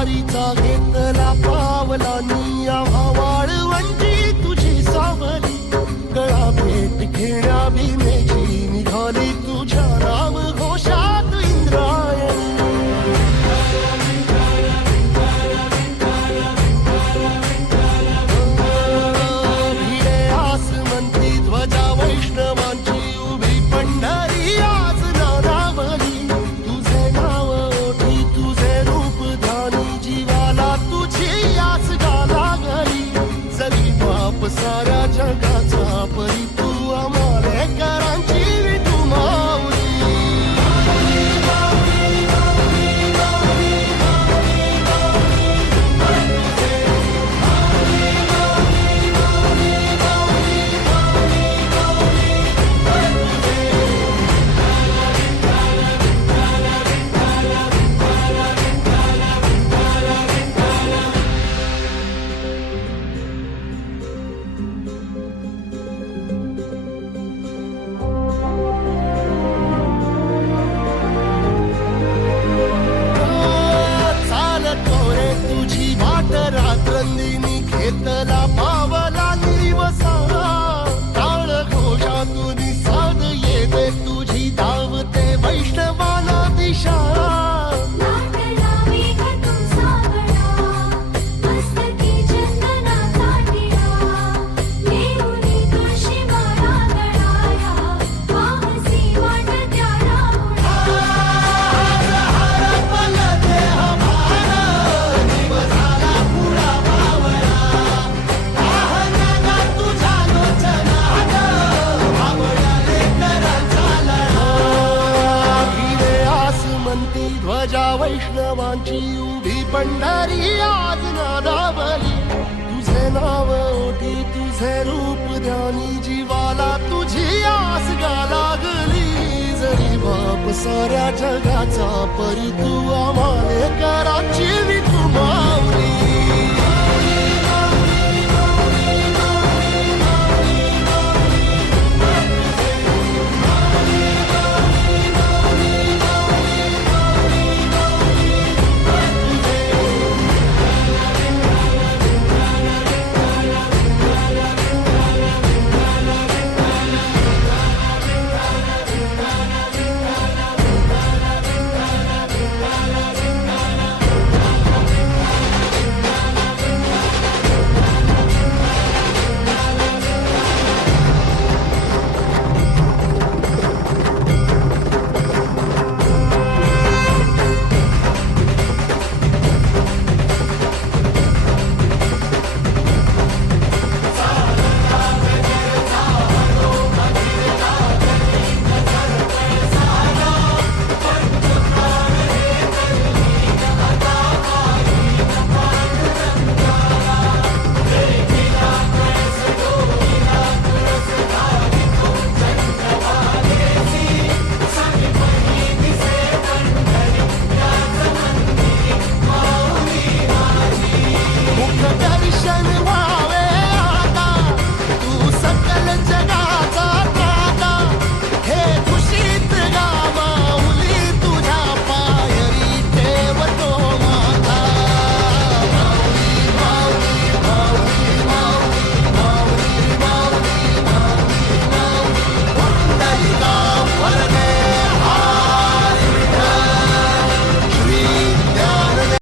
वारीचा घेतला पावलानी आम्हा वाळवंटी तुझी सावली गळा भेट घेण्या भीमेची निघाली तुझ्या नाम घोषात इंद्रायणी भिडे आसमंती ध्वजा वैष्णवांची उभी पंढरी आज नानावली तुझे नाव ओठी तुझे रूप ध्यानी जीवाला तुझी आस लागली जरी बाप साऱ्या जगाचा परी तू आमालेकरांची विठू माऊली रात्रंदिनी घेतला पावला निवसा टाळ घोषातून साध येते तुझी धावते वैष्णवाला दिशा ध्वजा वैष्णवांची उभी पंढरी आज नादावली तुझे नाव ओठी तुझे रूप ध्यानी जीवाला तुझी आस लागली जरी बाप साऱ्या जगाचा परी तू आम्हालेकरांची विठू माऊली